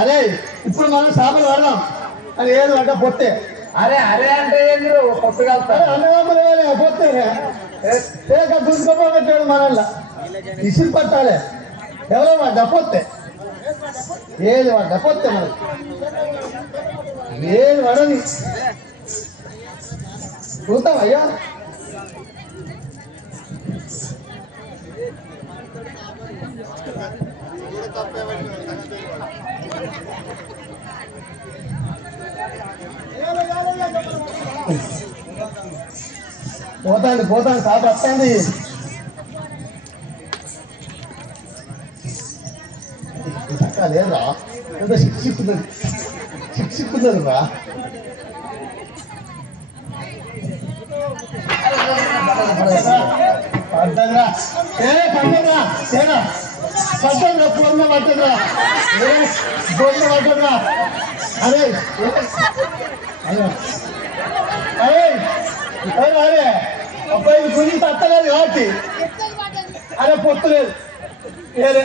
అరే ఇప్పుడు మనం చేపలు పడదాం అని ఏది పడ్డ పొత్తే. అరే అరే అంటే కొత్తగా అన్నదమ్ములు పొత్తే గుంజుకోపోగట్టాడు మనల్లా ఇసురు పట్టాలి. ఎవరో పడ్డ పొత్తే ఏది పడ్డ పొత్తే మనకి ఏది పడని చూద్దాం అయ్యా. పోతాండి సాపు వస్తుంది. లేదురా ఎంత శిక్షిస్తున్నది రా. పడ్డదిరా పడ్డదిరా పొన్న పట్టదురా పొన్న పట్టదురా. అరే అరే అరే అబ్బాయి గురించి తట్టలేదు కాబట్టి అరే పొత్తు లేదు.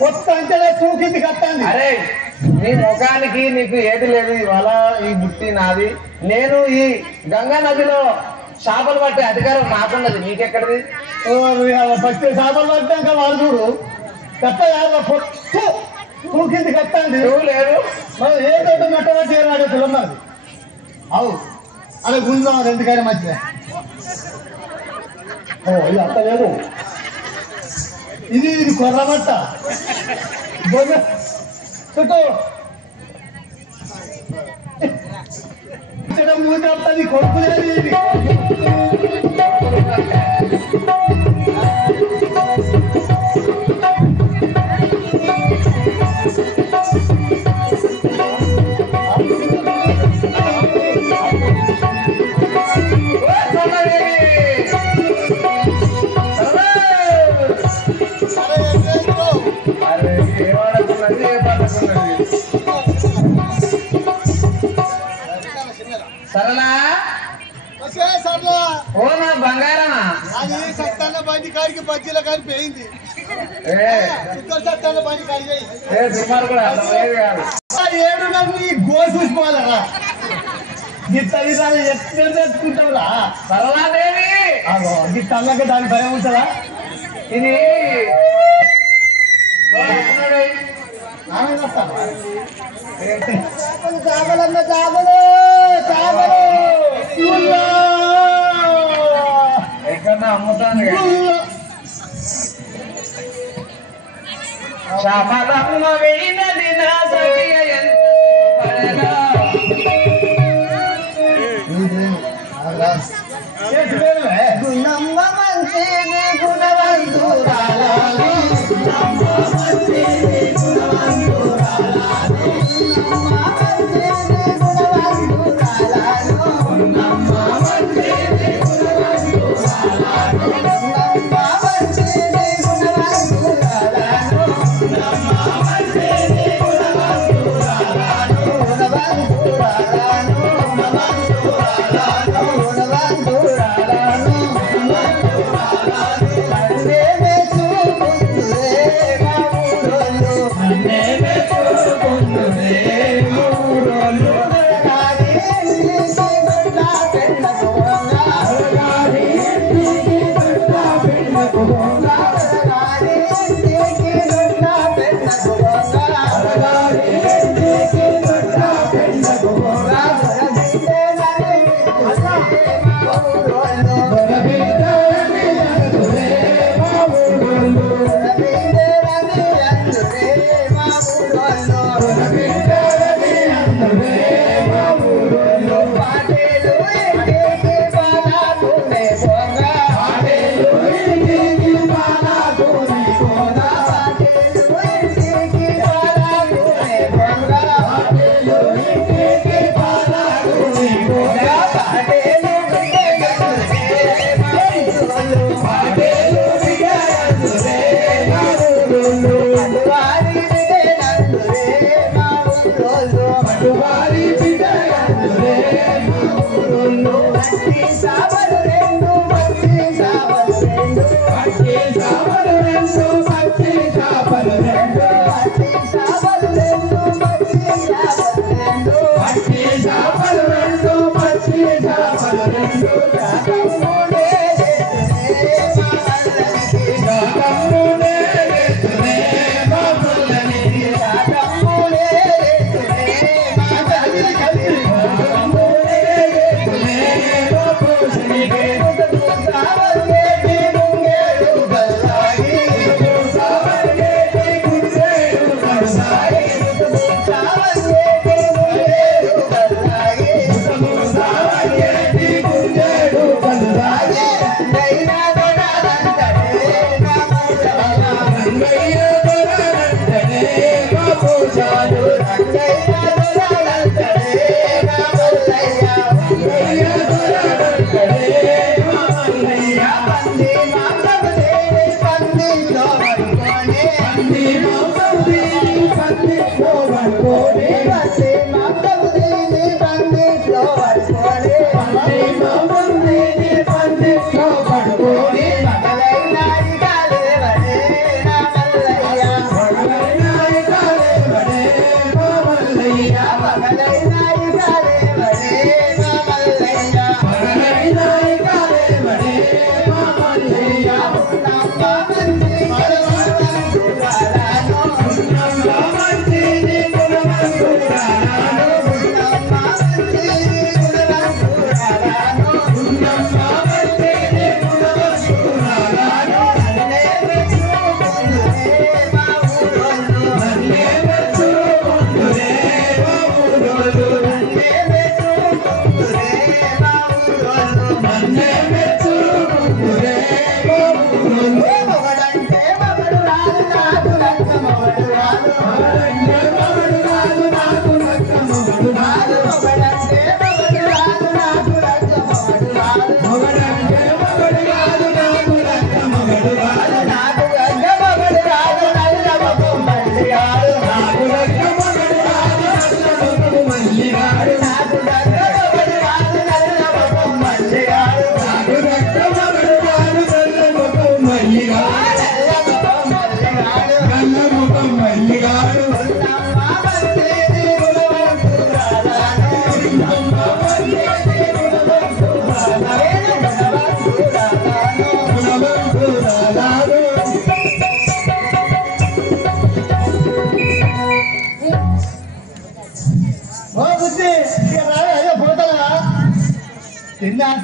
పొత్తు అంటే తూకింది కట్టండి. అరే నీ ముఖానికి నీకు ఏది లేదు. ఇవాళ ఈ బుట్టి నాది. నేను ఈ గంగా నదిలో చేపలు పట్టే అధికారం నాకున్నది, నీకెక్కడిది? పట్టే చేపలు పట్టాక వాళ్ళు చూడు తప్ప పొత్తు తూకింది కట్టండి. నువ్వు లేదు మరి ఏ తోట మెట్టబట్టి ఏనాడు పిల్లన్నది అవు అలా గుంజాం రెండుకైనా మధ్య. ఇది అంత లేదు. ఇది కొర్రబట్ట చుట్టూ మూడు చెప్తాది కొడుకు లేదు. ఇది సరళా ఓ నా బంగారమా అది సత్తాన బండి కాడికి బజ్జీల కాడి పోయింది. సత్తాన బండి కాడి ఏడు నన్ను ఈ గో చూసుకోవాలరా. గిత్తలు ఎక్కడ తెచ్చుకుంటావురా సరళాదేవి. గిత్త అన్నాక దాని భయం ఉంటుందా? ఇది చాపలన్న చాపలు చాపలు ఎక్కడన్నా అమ్ముతాను. చాపలమ్మ వేయినది నా సఖియ గుణమ్మ మంచిది గుణవంతురాలని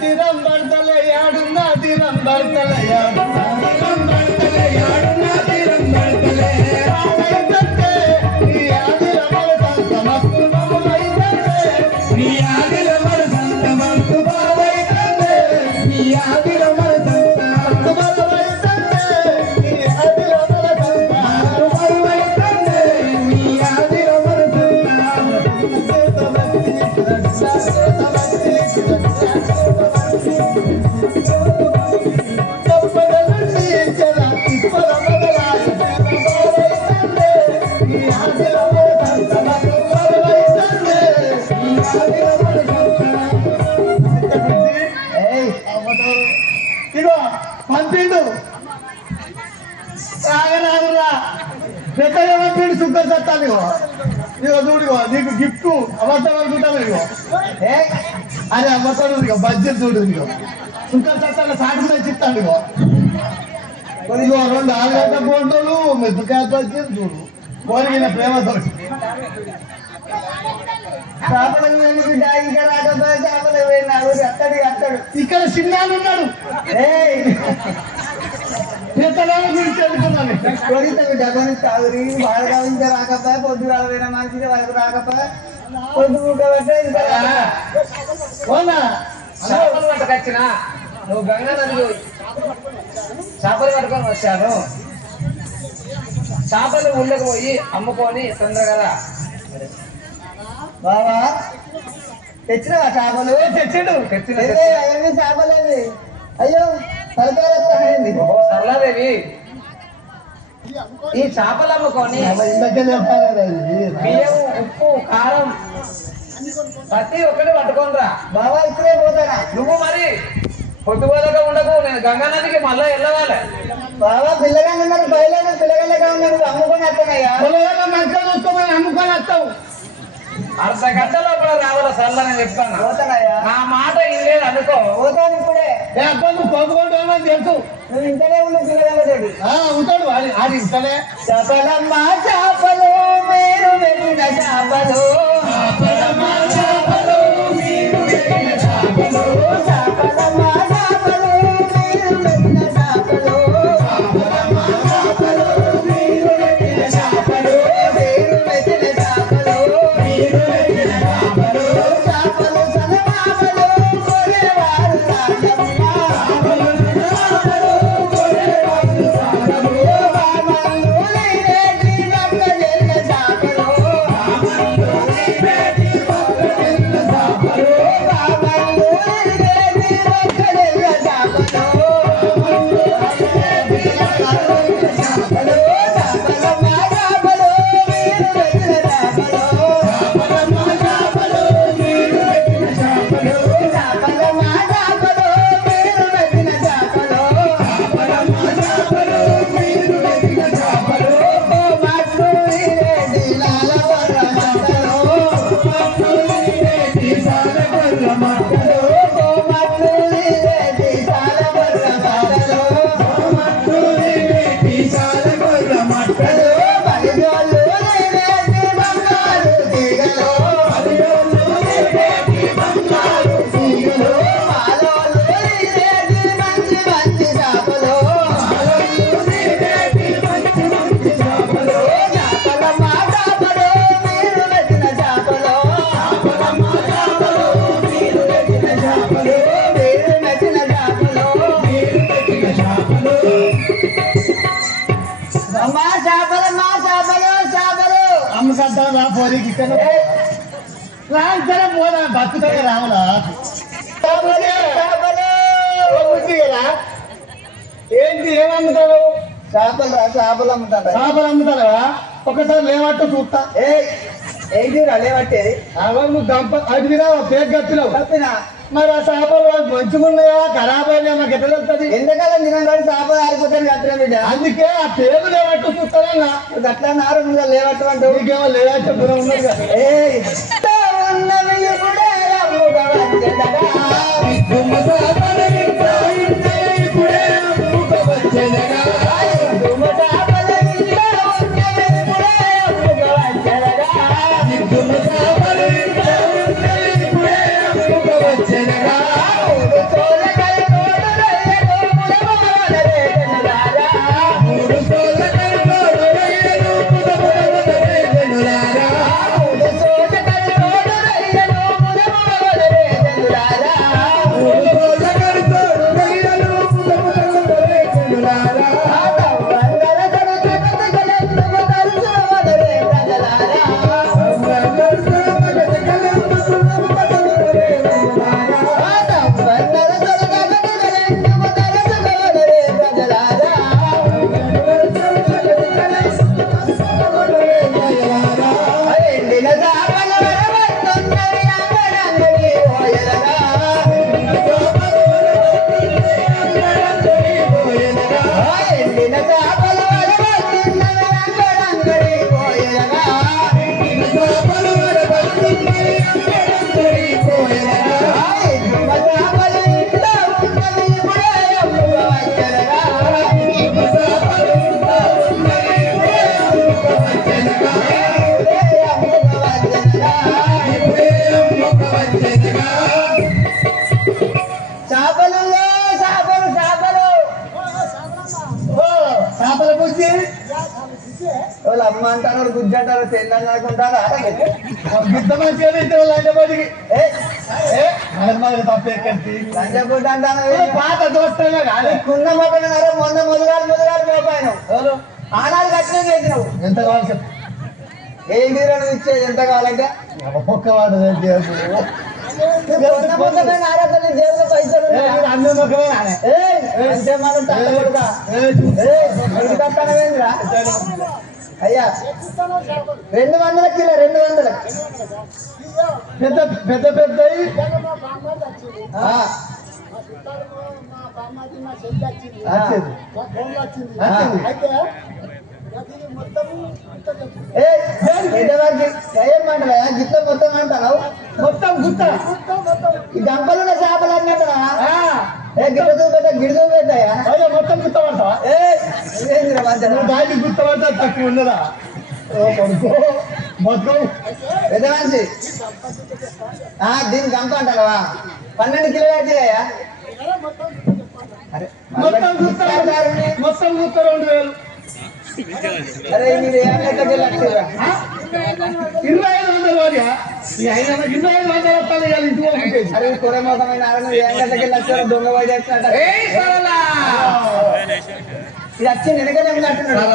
తీరం పడతలే యాడున్నా తీరం పడతలే యాడున్నా తీరం పడతలే యాడున్నా తీరం పడతలే రామైతే నీ ఆదిరమల సంతమస్తు బావైతే నీ ఆదిరమల సంతమస్తు బావైతే నీ ఆదిరమల సంతమస్తు బావైతే నీ ఆదిరమల సంతమస్తు బావైతే నీ ఆదిరమల ఇగో పంపిండు రాగరాగురా పెద్దగా పంపిండు సుఖం చట్టాలు ఇగో ఇగో చూడు నీకు గిఫ్ట్ అబద్ధం అనుకుంటాను ఇగో అరే అబద్ధం ఇగో బడ్జెట్ చూడు ఇగో సుఖం చట్టాల సాటి తెచ్చి ఇస్తాను ఇగో ఇగో 2 ఆలుగడ్డ బోంటలు మిరపకాయ బడ్జెట్ చూడు కోరిన ప్రేమతో ఇక్కడ చిన్నాడు ఉన్నాడు రాకపోయా పొద్దు రాకపోయినా మంచిగా వరకు రాకపోయా పొద్దు చేపలు పట్టుకొచ్చిన నువ్వు గంగా నదిలో చేపలు పట్టుకొని వచ్చాను. చేపలు ఊళ్ళకి పోయి అమ్ముకొని తొందరగా బాబా తెచ్చినవా చేపలు? తెచ్చిండు అవన్నీ చేపలేవి. అయ్యో తలకాయలు సరళాదేవి ఈ చేపలు అమ్ముకొని బియ్యం ఉప్పు కారం ప్రతి ఒక్కటి పట్టుకోనరా బాబా. ఇప్పుడే పోతానా? నువ్వు మరి పొద్దుగోదగా ఉండకు. నేను గంగా నదికి మళ్ళా వెళ్ళవాలి బాబా. పిల్లగానే ఉన్నారు బయలుదేరి పిల్లగాళ్ళగా ఉన్నారు అమ్ముకొని వస్తున్నాయా? మంచిగా చూసుకోమని అమ్ముకొని వస్తావు. అర్ధ గంట లోపల రావాల సర్లా నేను చెప్తాను. పోతానయ్యా. నా మాట ఇల్లేదు అనుకో. పోతాను ఇప్పుడే. నువ్వు కోరుకుంటావు తెలుసు. నువ్వు ఇంటనే ఉండు పిల్లగాళ్ళతోటి. ఉంటాడు ఆడి ఇంటనే. చేపలమ్మా చేపలు మీరు పెట్టిన చేపలు చేపలమ్మా చేపలు మీరు పెట్టిన చేపలు చేపలమ్మా చేపలు మీరు పెట్టిన చేపలు చేపలమ్మా చేపలు మీరు పెట్టిన చేపలు మీరు పెట్టిన చేపలు మీరు పెట్టిన చేపలు చేపలు సనమామలు కొనేవారు రాజమ్మ చేపలు సనమామలు కొనేవారు రాజమ్మ బామలు లేరేటి కట్టాలి రా పోరీకి ఇక్కడ రాంచరా పోదా బతుకుతాయి రావులా ఏంటి ఏమమ్ముతావు చేపలు రా చేపలు అమ్ముతారు చేపలు అమ్ముతారా ఒకసారి లేవట్టు చూస్తా ఏంటి రా లేవట్టేది నువ్వు గంప అడిగినా పేరు కట్టినావు తప్పినా మరి ఆ చేపలు మంచిగా ఉన్నాయా ఖరాబ్ అయినా మాకు ఎట్లా తెలుస్తుంది ఎంతకాలం తినం కానీ చేపలు ఆరిపోతాను కట్టిన బిడ్డ అందుకే ఆ పేరు లేవట్టు చూస్తానన్నా అట్లా నారు ముందు లేవట్టు అంటే నీకేమో లేవట్టు గుణం ఉన్నది కదా చేపల పుచ్చి వాళ్ళు అమ్మ అంటారు గుజ్జు అంటారు తెల్లి అనుకుంటారా గిద్ద మంచిగా లంచబడికి తప్ప ఎక్కడి లంచబుడ్డ అంటాను పాత దోస్తగా కాదు కున్న మొక్కలు మొన్న ముదురాలు మోపాయను ఆనాలు కట్టిన చేసినావు ఎంత కావాలి చెప్పు ఏంటి రెండు ఇచ్చేది ఎంత కావాలంటే ఒక్కవాడు ఆరోగ్యం జేబులో పైసలు అన్ని ముఖమే కట్టానవేంద్రా అయ్యా 200 కిలో 200 పెద్ద పెద్ద పెద్దవి ఏమంటారా గిట్ల మొత్తం అంటావు మొత్తం గుట్ట ఈ గంపలున్న చేపలు అన్నట్టా గిట్ట చూపెట్ట గిడి చూపెట్టాయా అదే మొత్తం గుర్తపడతావా దాన్ని గుర్తపడతా తక్కువ ఉన్నదా మొత్తం పెద్ద మనిషి దీని గంప అంటావా 12 కిలోలు వచ్చాయా మొత్తం గుర్త మొత్తం గుర్త 2000 అరే మీరు ఏమైనా లక్షరా 2500 వాడియా 2500 వస్తాను ఇంటి పంపించేసి అరే కురమోకమైన ఏం గంటకి లక్షలు దొంగ పడేస్తున్నట్ట ఇది వచ్చి వెనకనే ఉన్నట్టున్నాడు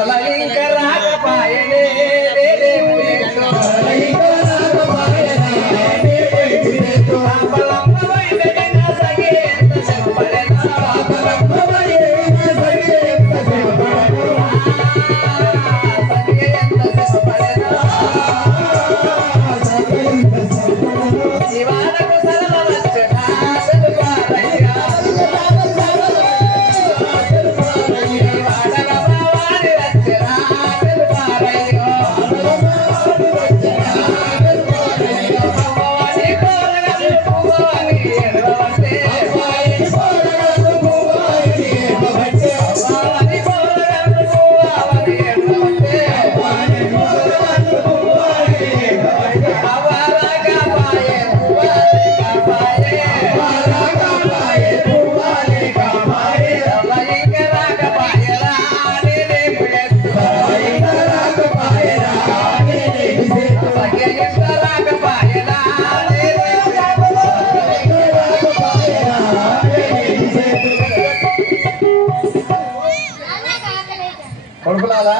కొడుకులాలా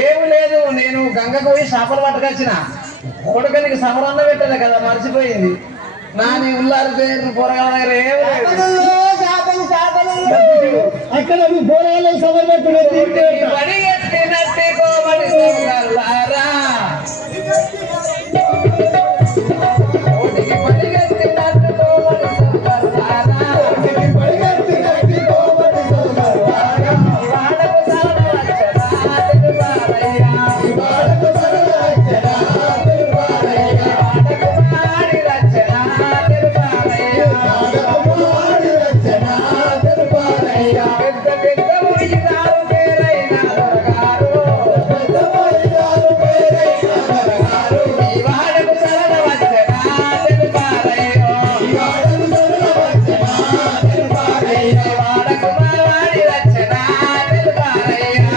ఏమి లేదు, నేను గంగకు పోయి చేపలు పట్టుకొచ్చిన కొడుకనికి సమరన్న పెట్టలే కదా, మర్చిపోయింది. నాని ఉల్లారు పేరు పోరగాల దగ్గర ఏమి లేదు. అక్కడ పోరాలు సమర్ పడిగెత్తినట్టే కోమడి సోమగారులారా, ఓటికి పడిగెత్తినట్టు కోమడి సోమగారులారా, వాడకు సరళ వచ్చరా తెలుపారయ్యా, వాడకు మాడి రచనా తెలుపారయ్యా, పెద్ద పెద్ద ముడిదారు పేరైన దొరగారు, ఈ వాడకు సరళ వచ్చరా తెలుపారయ్యో, వాడకు మాడి రచనా తెలుపారయ్యా.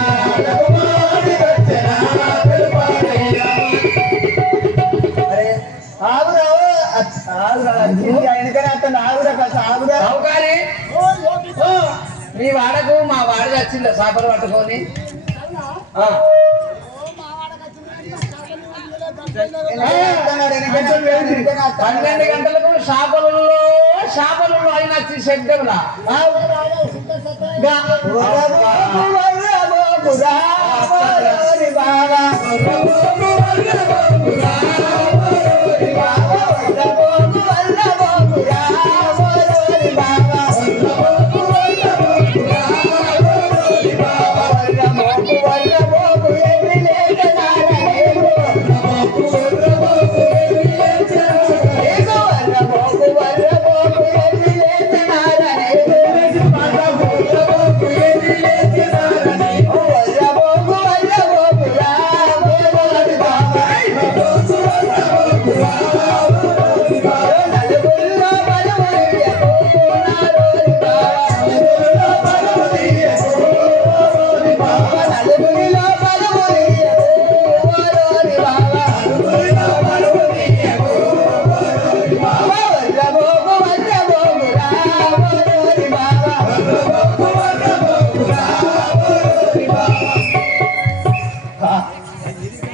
సౌకారి, మీ వాడకు మా వాడి వచ్చిందా చేపలు పట్టుకొని? ఆ. 12 గంటలకు చేపలలో అయిన శబ్దంలా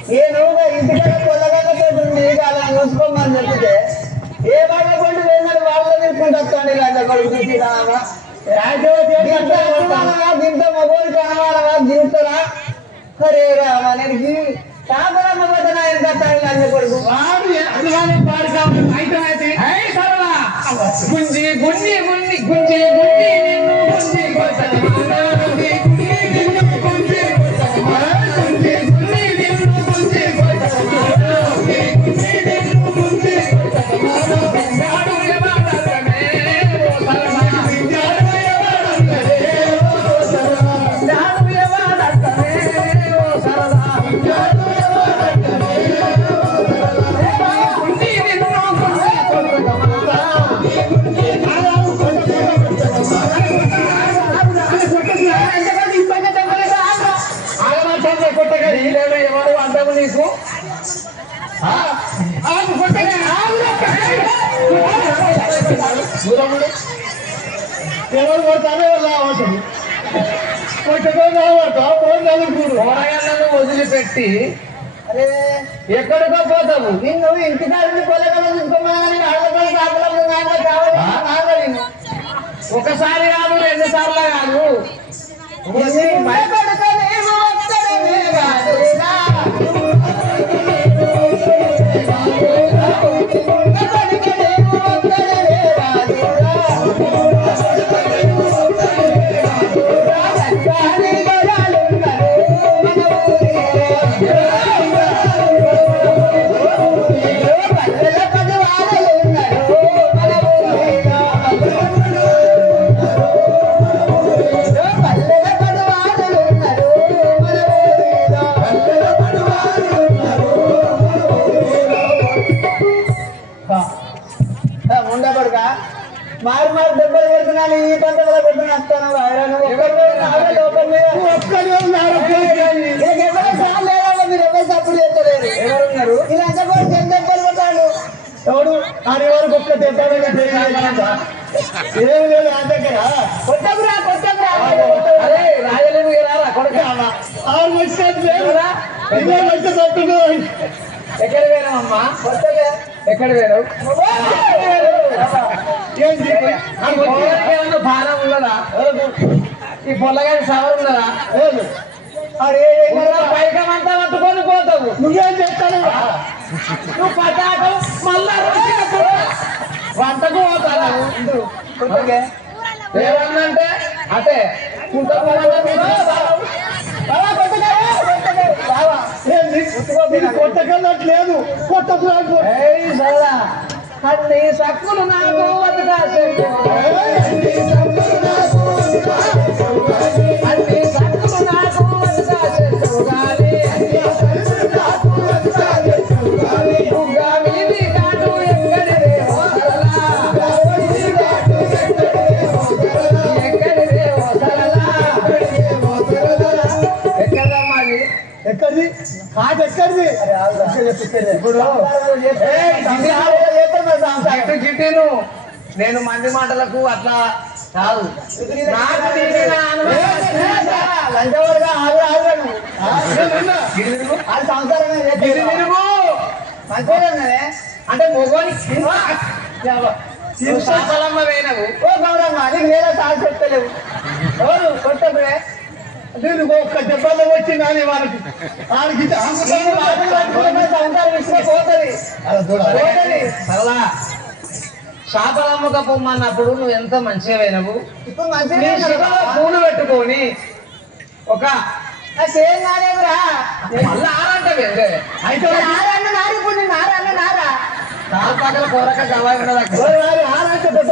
నేను ఇంటికాడ పొలగలతోటి అలా చూసుకోమని చెప్తే ఏ వాళ్ళ కొండ వేసాడు వాళ్ళ తీసుకుంటూ వస్తాండి ఇలా కొడుకు చూసిరామా గింత మొగోడు కనవాలవా గింతరా సరే రామా నేను కాపరమ్మ పోతే ఆయన కట్టాలి అన్న కొడుకు గుంజి గుంజి గుంజి గుంజి గుంజి నిన్ను గుంజి కొట్టదు ఎవరు అడ్డము నీకు ఎవరు కొడతానే రావచ్చు కూరగాయలను వదిలిపెట్టి అరే ఎక్కడికో పోతావు. నిన్ను ఇంటికాడ పొలగల చూసుకోమని ఆడపడి కాపలం కావాలి ఒకసారి కాదు 2 సార్లు కాదు. ఉండబడుక మారు మారు దెబ్బలు పెడుతున్నాను ఈ పంటలో పెడుతున్నా వస్తాను మీరు ఎవరు తప్పుడు చేస్తలేరు. ఎవరున్నారు ఇలా దెబ్బలు కొట్టాడు ఎవడు ఆడి వరకు ఒక్క తెట్టాలని ఏమి లేదు ఆ దగ్గర కొట్టకురా ఆరు వచ్చేది లేదు ఇదే వచ్చే తప్పుతున్నావు ఎక్కడ పోయినావమ్మా ఎక్కడ పోయినావు ఏంటి ఏమన్నా భారం ఉన్నదా ఈ పొల్లగాని సవరం ఉన్నదా పైకమంతా పట్టుకొని పోతావు నువ్వేం చేస్తాను నువ్వు పటాకు మళ్ళా వంటకు పోతావు ఏమన్నంటే అటే కొట్టకెళ్ళట్లేదు కొట్టకు అన్ని సక్కులు నాకు అన్ని సక్కులు నాకు ఎక్కడిది హాట్ ఎక్కడిది ఇప్పుడు చిట్టిను నేను మంది మాటలకు అట్లా కాదు నాకు అంటే మొగోని శాసలమ్మ వేయనవు ఓ గౌరమ్మ నీకు వేరే సాగు చెప్తలేవు ఎవరు కొట్టబే నేను ఒక్క దెబ్బలో వచ్చి నాని వారికి ఆడికి పోతుంది సరళా శాపలమ్మక పొమ్మన్నప్పుడు నువ్వు ఎంత మంచిగా పోయినవు ఇప్పుడు నీ శివలో పూలు పెట్టుకొని ఒక సేమ్ నానేమిరా మళ్ళీ ఆరంటే వేరే అయితే నారన్న నారు ఇప్పుడు నేను నారన్న నారా కాలు పక్కల కూరక గవాయి ఉన్నదా ఆరంటే పెద్ద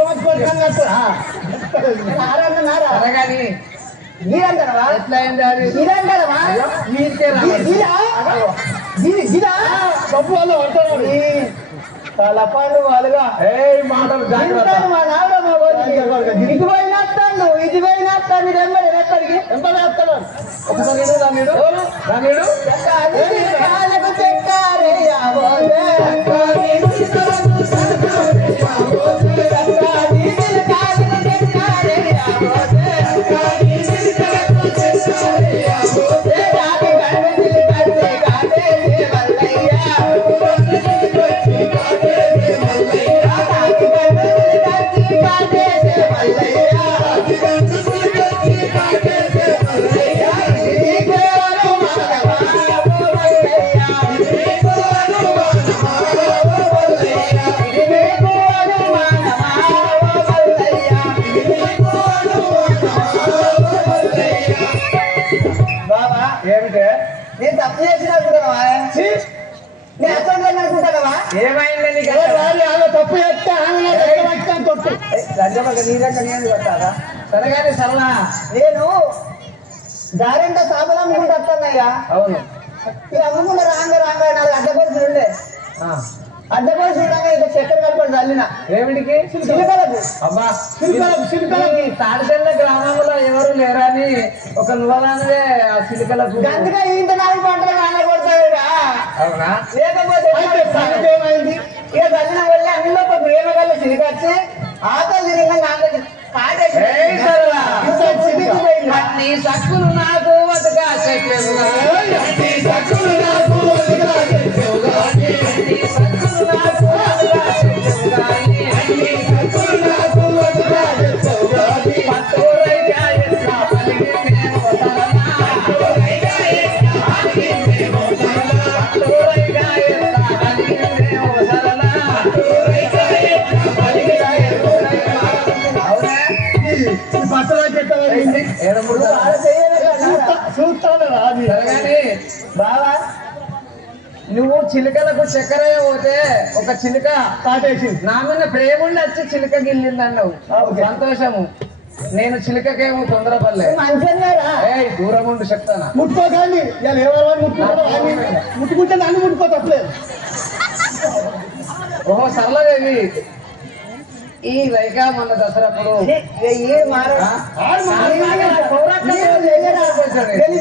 నారన్న నారా సరగాని నీరంటారా ఎట్లా అయింది అది నీరంటారా మీకే డబ్బు వాళ్ళు పడుతున్నాడు తలపాడు వాళ్ళుగా మాటలు మా నాన్న మా వాళ్ళు ఇటు పోయినట్టాను ఇటు పోయినట్టాను నెమ్మది ఎక్కడికి ఎంపలేస్తాడు ఒకసారి దానిడు కాళ్ళకు చెక్కారే ఏమిటే నేను తప్పు చేసిన అనుకుంటావా నేను అసలు అనుకుంటావా ఏమైంది నీకు ఆమె తప్పు చేస్తే ఆమె తొట్టు రంజమ్మక నీ దగ్గర నేను కొట్టారా సరగాని సరళా నేను దారింట సాపలు అమ్ముకుంటూ వస్తున్నాయిగా అవును ఇక అమ్ముకుంటూ రాంగ రాంగ నాలుగు అడ్డపరుచులు ఉండే అడ్డపరుచు ఉండగా ఇక చక్కెర కలుపుకొని చల్లిన ఏమిటికి చిలుకలకు అబ్బా చిలుకలకు ఈ తాడిచెల్ల గ్రామంలో ఎవరు లేరని ఒక నువ్వదానివే ఆ చిలుకలకు అందుకే ఇంత నాలుగు పంటలు నాన్న కొడతాడుగా అవునా లేకపోతే ఏమైంది ఇక చల్లిన వెళ్ళి అందులో ఒక ప్రేమ గల్ల చిలికచ్చి ఆకలి తిరిగిన నాన్న కాటేసి ఏయ్ సరళా, ఇంత చిలికి పోయింది నీ సక్కులు నాకు బతుకా చెప్పేవు నీ సక్కులు నాకు వదిగా చెప్పేవు గాని. నీ సక్కులు నాకు బతుకా చెప్పేవు గాని. నీ సక్కులు నాకు వదిగా చెప్పేవు గాని. పట్టోరైగా ఎట్లా పలికిందేమో సరళా. పట్టోరైగా ఎట్లా పలికిందేమో సరళా. అవునా? ఈ బట్టలు పెట్టవాలి ఏడమూడు చూస్తాను రాది సరగాని బావా నువ్వు చిలుకలకు చక్కెర పోతే ఒక చిలుక కాటేసి నా మీద ప్రేమ ఉండి వచ్చి చిలుక గిల్లిందన్నావు సంతోషము. నేను చిలుకకేమో తొందరపడలే. మంచిగా ఏయ్ దూరం ఉండి చెప్తానా. ముట్టుకోకండి ఇలా ఎవరు ముట్టుకుంటారు ముట్టుకుంటే నన్ను ముట్టుకో తప్పలేదు. ఓహో సరళదేవి ఈ రైక మన దసరాప్పుడు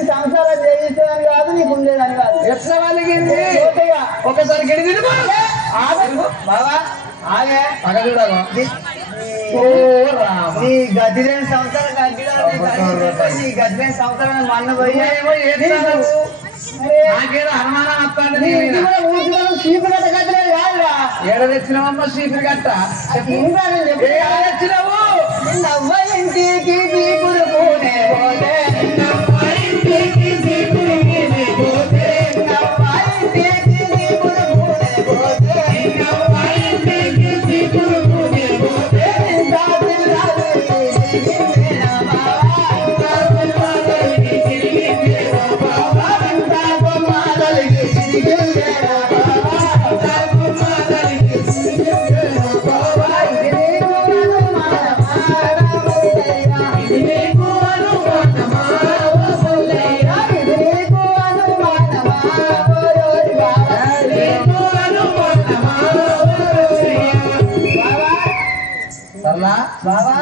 సంసారం చేయించడానికి కాదు నీకు ఉండేదని కాదు ఎట్లా వాళ్ళకింది ఒకసారి గిడి బాబా ఆగే పగ చూడగా నీ గది లేని సంసారం గడ్డి గడ్డ సంవత్సరం మన్న పోయి నాకేదో అనుమానం వస్తాండి చీపురు గడ్డలే కాదురా ఏడ తెచ్చినావమ్మా చీపురు గట్ట తెచ్చినావు నవ్వ ఇంటికి చీపురు పూనే పోతే నవ్వ ఇంటికి చీపురు పూనే పోతే నవ్వ ఇంటికి చీపురు పూనే పోతే నవ్వ ఇంటికి చీపురు పూనే పోతే బాబా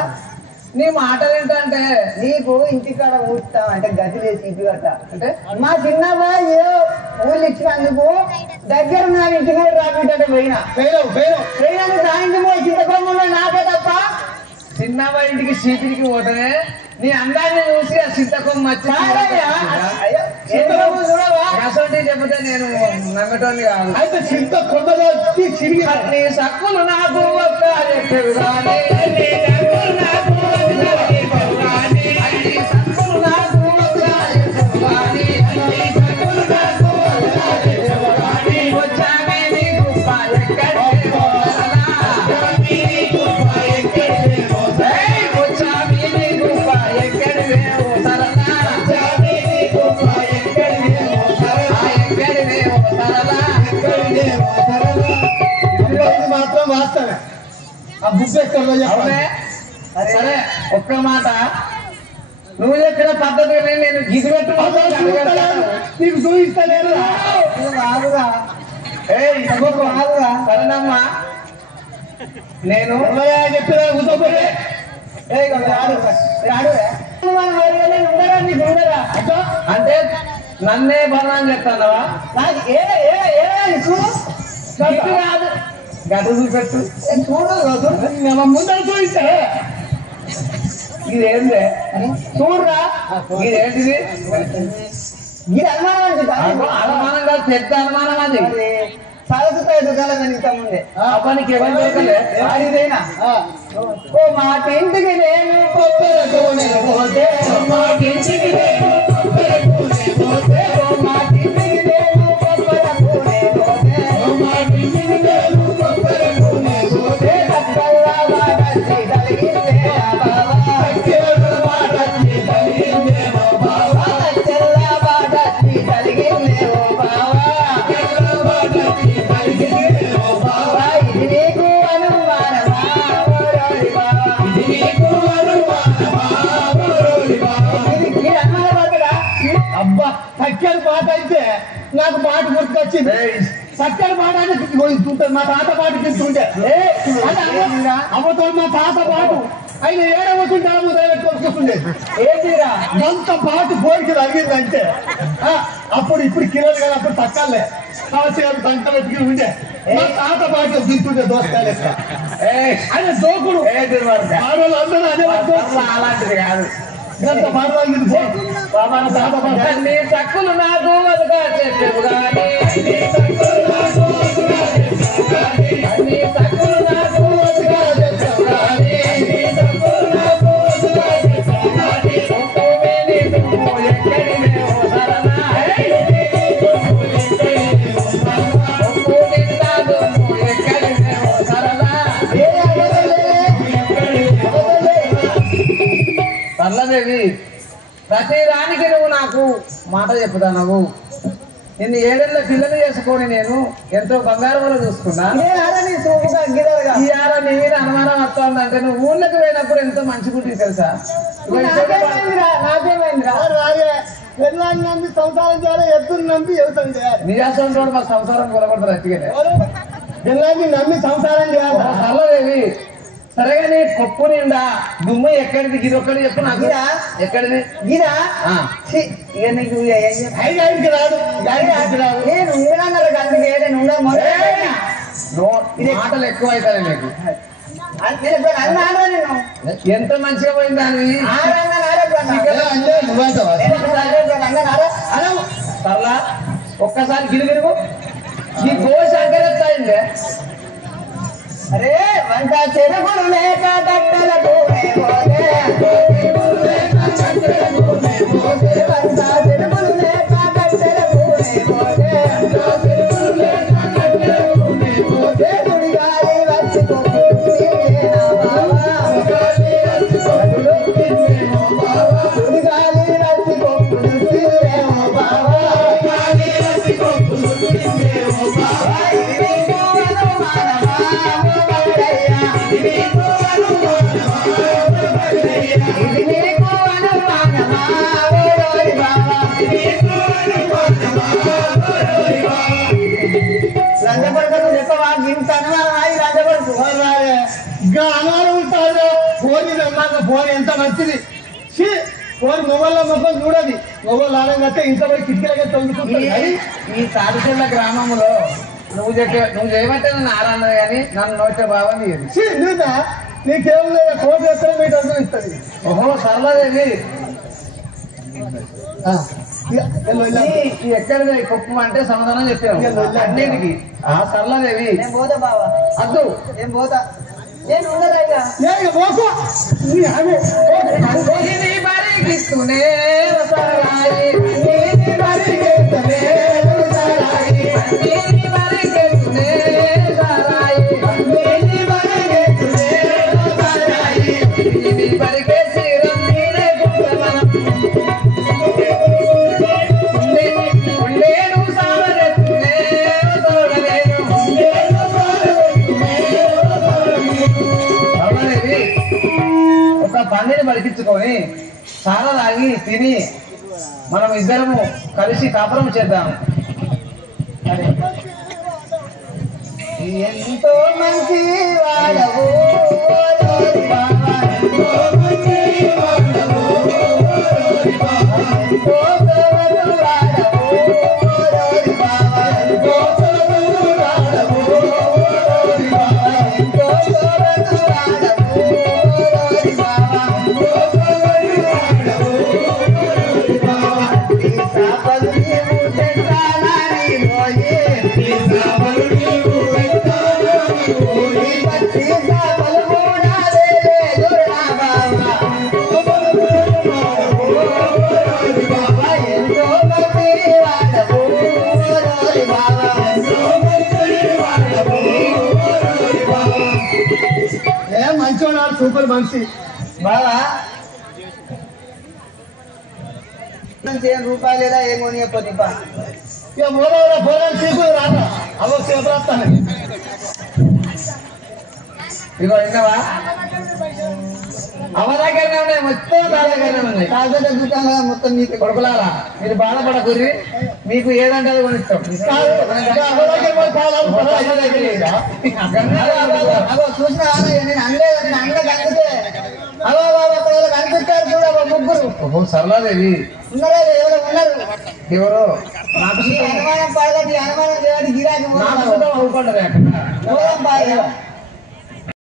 నీ మాటలు ఏంటంటే నీకు ఇంటికాడ ఊడుస్తాం అంటే గది లేచి ఇంటి కట్ట అంటే మా చిన్నమ్మ ఏదో ఊళ్ళు ఇచ్చినందుకు దగ్గర నా ఇంటికి కూడా రాబిట్టే పోయినా పోయినందుకు సాయంత్రం పోయి చింతకొమ్మ నాకే తప్ప చిన్నమ్మ ఇంటికి చీపిరికి పోతేనే నీ అందాన్ని చూసి ఆ చింతకొమ్మ వచ్చి అసలు చెబితే నేను నమ్మటోని కాదు అయితే చింత కొండలో వచ్చి చిరిగి నీ సక్కులు నాకు ఒక్క చెప్పేవి కానీ మాత్రం వాస్తవే ఆ బుక్ ఎక్కడో చెప్పాలి సరే ఒక్క మాట నువ్వు చెప్పిన పద్ధతి నేను గిసిపెట్టు నీకు చూపిస్తలేరు బాగుగా సరేనమ్మా నేను చెప్పిన కూర్చోపోతే అంటే నన్నే బలం చెప్తానవా కాదు గత చూపెట్టు ముందర చూపిస్తే ఇదేందే చూడరా ఇదేంటిది ఇది అనుమానం అనుమానం కాదు పెద్ద అనుమానం అది సరస్వత దుకాణం ఇంత ముందే అబ్బానికి ఎవరు దొరకలే వాడిదైనా ఓ మాట ఇంటికి నేను కొబ్బరి పోతే ఇంటికి నేను కొబ్బరి పోతే ఓ మాట ఇంటికి నేను కొబ్బరి పోతే కక్కల్లా బాటచ్చి కలిగిందే బావా కచ్చల్లా బాటచ్చి కలిగిందే ఓ బావా ఇది నీకు అనుమానమా ఇది అనుమానపడతాడా అబ్బా చక్కని పాట అయితే నాకు పాట గుర్తుకొచ్చింది చక్కని పాట అంటే మా తాత పాట తింటుంటే అమ్మతో మా తాత పాటు ఆయన ఏడవతుంటే కొనుక్కొస్తుండే ఏంటిరా ఎంత పాటు పోలికి తగ్గిందంటే అప్పుడు ఇప్పుడు కిలోలు కానీ అప్పుడు తక్కలే కావచ్చు దంట పెట్టుకుని ఉండే మా తాత పాటలు తింటుండే దోసకాయలు ఆయన దోకుడు ఆడవాళ్ళు అందరూ అదే అలాంటిది కాదు ఎంత పాట తగ్గింది తాత పాట నీ సక్కులు నాకు వదగా చెప్పేవు కానీ నీ సక్కులు నాకు వదగా చెప్పేవు కానీ పర్లదేవి ప్రతి దానికి నువ్వు నాకు మాట చెప్పుతావు నిన్ను ఏడేళ్ళ పిల్లలు చేసుకొని నేను ఎంతో బంగారం వల్ల చూసుకున్నా ఇవాళ నీ మీద అనుమానం వస్తుందంటే నువ్వు ఊళ్ళకి పోయినప్పుడు ఎంతో మంచి గురించి తెలుసా పెళ్ళాన్ని నమ్మి సంసారం చేయాలి ఎద్దుని నమ్మి వ్యవసాయం చేయాలి నిజాసం కూడా మాకు సంసారం కొలబడతారు అట్టుగానే పెళ్ళాన్ని నమ్మి సంసారం చేయాలి పర్లదేవి సరేగా నీ కొప్పు నిండా దుమ్ము ఎక్కడిది ఇది ఒక్కడి చెప్పు నాకు ఎక్కడిది గిరా ఆ. ఇక నీకు ఐదుకి రాదు ఐదుకి రాదు నేను ఉండన్నారు అందుకే నేను మాటలు ఎక్కువ అవుతాయి నీకు నేను ఎంత మంచిగా పోయింది దానివి ఆడన్నా అంటే నువ్వంటావా? సర్లా ఒక్కసారి గిరిగిరుగు ఈ గోష అంకరెత్తాయండి. అరే వంట చెరుకులు లేక కట్టెలకు వంట చెరుకులు లేక కట్టెలకు గుడిగాలి వచ్చి గుడిగాలి వచ్చి కొప్పులు తీరేమో బావా ఇంకా అనాలు ఉంటారు. ఫోన్ అన్నాక ఫోన్ ఎంత మంచిది. ఫోన్ మొబైల్లో మొత్తం చూడది. మొబైల్ ఆడంగా ఇంట్లో పోయి కిటికీలకి తొలుగుతుంది. ఈ తాడిచెల్ల గ్రామంలో నువ్వు చేయమంటే నన్ను ఆరాన్నది కానీ నన్ను నోటే బాగుంది. నీకేం లేదు. కోటి ఎక్కడ మీ డబ్బులు ఇస్తుంది. ఓహో సర్లాదేవి ఎక్కడ కుప్పు అంటే సమాధానం చెప్పావు అన్నిటికి. సర్లాదేవి నేను పోతా బావా. అద్దు నేను పోతా. నేను ఉండదయ్యా. పందిని పలికించుకొని చాలా తాగి తిని మనం ఇద్దరము కలిసి కాపురం చేద్దాం. ఎంతో మంచి వాడవు మంచోడు సూపర్ మనిషి బావా. రూపాయలు లేదా ఏమో చెప్పొద్దు. ఇక మూడవ ఫోన్ తీసుకుని రాదా అవ సేపు రాస్తాను. ఇగో విన్నావా? అవ దగ్గరనే ఉన్నాయి, మొత్తం నా దగ్గరనే ఉన్నాయి. కాకపోతే దుకాణంలో మొత్తం మీకు కొడుకులారా మీరు బాధపడకూరి, మీకు ఏదంటే అది కొనిస్తాం. చూసిన నేను అనలేదు. నేను అనలేదు అందుకే అవో కనిపించారు చూడ ముగ్గురు. సరళాదేవి ఉన్నారా? ఎవరు ఉన్నారు? ఎవరు అనుమానం పడగట్టి అనుమానం గిరాకీ అవుకుంటారు. పోదాం బాగా.